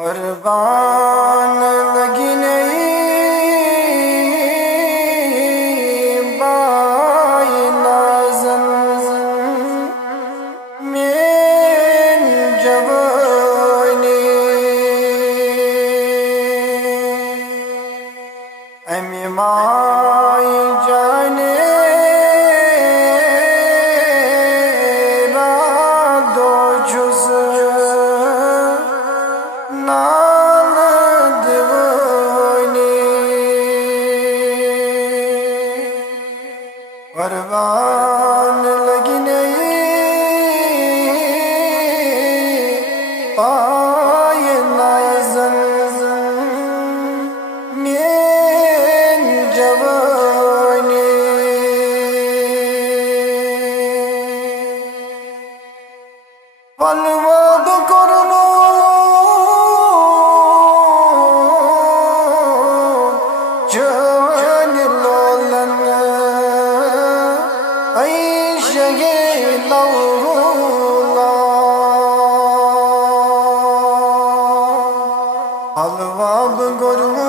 कुर्बान लगी नहीं बाय नाज़न मेन जवानी अमी माय जाने दो जुज़ नाल दीवानी कुर्बान लगी नहीं पाय नाज़न मेन जवानी पलवाद करनो जान लोलन ऐशगे लौला पलवाद करनो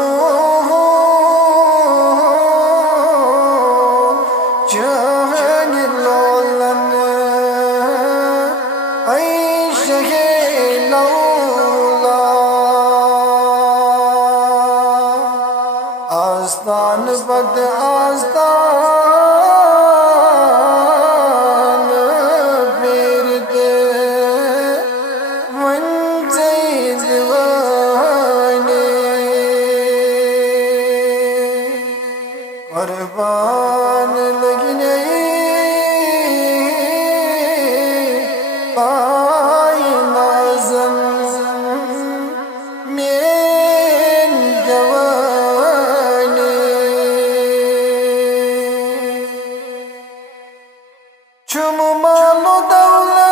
जान लोलन ऐशगे लौला आस्तान बद आस्तान फिरते वंजे दीवाने कुर्बान लगी नहीं पाय नाज़न मेन जवानी चुम मालो दौलत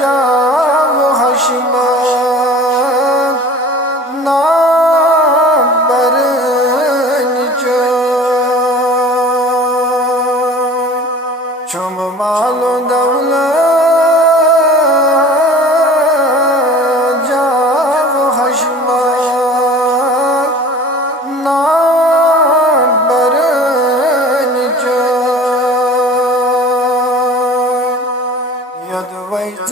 जाओ हशमत ना बरन चुम मालो दौलत जाओ हशमत ना बरन यद वैज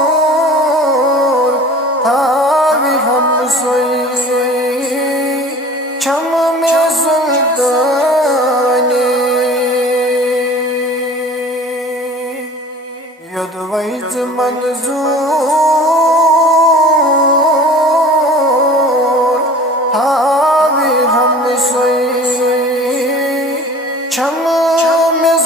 मंजूर था भी हम सोई छम में सुल्तानी यद वैज मंजूर था भी हम सोई छम में